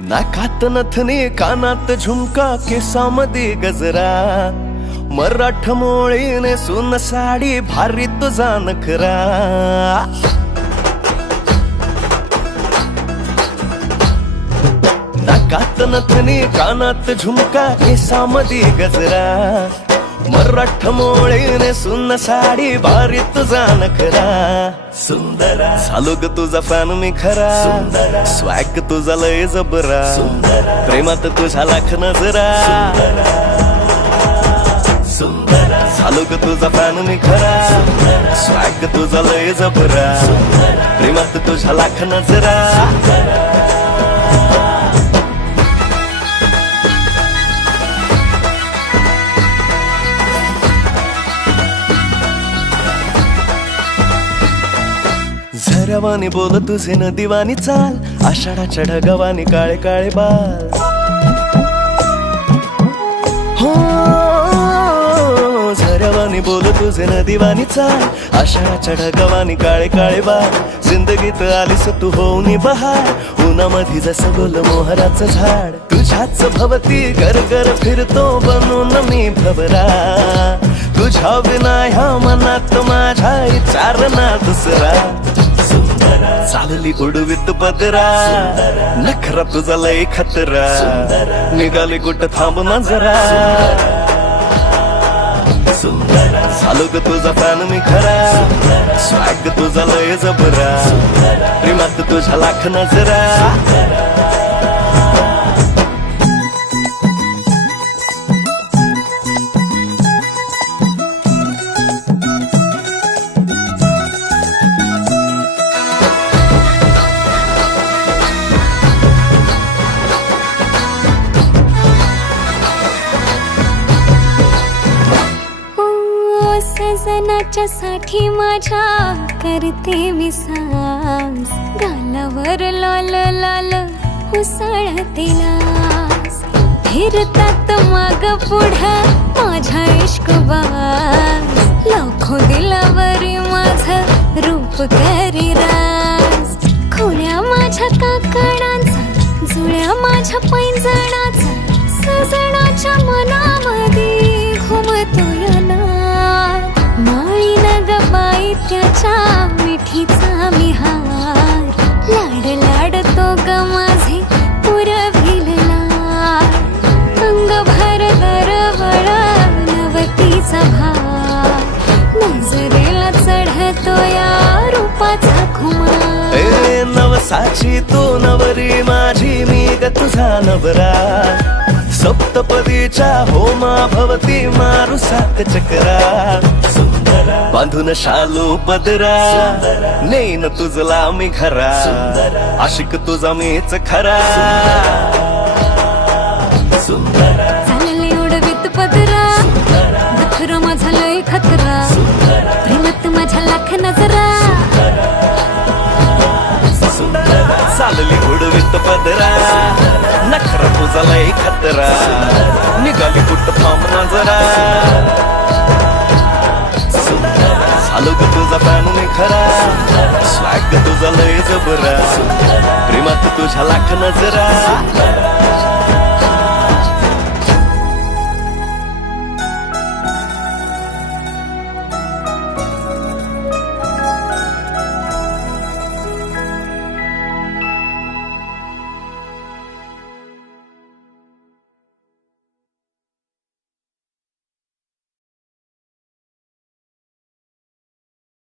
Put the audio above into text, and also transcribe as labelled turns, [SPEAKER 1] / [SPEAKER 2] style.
[SPEAKER 1] नाकात नथने कानात झुमका केसामध्ये गजरा. मराठ मोळीने सुन साडी भारी तुझा नखरा नाकात नथनी कानात झुमका केसामध्ये गजरा. मराठ मोळीने सुन साडी भारी तुझा नखरा सुंदरा. चालू ग तुझा फॅन मी खरा. सुंदरा. स्वॅग तुझा लय जबरा. सुंदरा. प्रेमात तुझा लाख नजरा. सुंदरा. चालू ग तुझा फॅन मी खरा. स्वॅग तुझा लय जबरा. प्रेमात तुझा लाख नजरा. झरवानी बोल तुझे न दिवानी चाल. आषाढाच्या ढगवानी काळे काळे बाल. हो झरवानी बोल तुझे न दिवानी चाल. आषाढाच्या ढगवानी काळे काळे बाल. जिंदगीत आलीस तू होऊन बहार उन्हामध्ये जसं बोल मोहराचं झाड. तुझ्याच भवती घर घर फिरतो बनून मी भवरा. तुझ्या विना ह्या मनात माझ्या विचार ना दुसरा. चालली उडवीत पदरा नखरा तुझा लय खतरा. निघाले कुठं थांब ना जरा. चालू ग तुझा फॅन मी खरा. स्वाग तुझा लय जबरा. प्रेमात तुझ्या लाख नजरा.
[SPEAKER 2] सजनाच्या साठी माझ्या करते मी सांस. गालावर लाल लाल उसळते लास फिरतात माग पुढ माझ्या इश्कबास लाखो दिलावरी माझ रूप करी रास खोड्या माझ्या काकडांचा जुळ्या माझ्या पैंजणाचा सजणाच्या मनामध्ये घुमतोय. बाई त्याच्या मिठीचा विहार. लाड लाडतो ग माझे पुरविल अंगभर अंग भर दरवळ नवतीचा भार. नजरेला चढतो या रूपाचा खुमार.
[SPEAKER 1] ए नवसाची तू नवरी माझी मी ग तुझा नवरा. सप्तपदीच्या होमा भवती मारू सात चक्रा. बांधून शालू पदरा. नेन तुझला मी खरा आशिक तुझा मीच खरा.
[SPEAKER 2] चालले
[SPEAKER 1] चालली उडवीत पदरा. नखरा तुझा लय खतरा. निघाली कुठ थांब नजरा. आलोक तुझा पाणून खरा स्वॅग तुझा लय जबरा. प्रेमात तुझ्या लाख नजरा.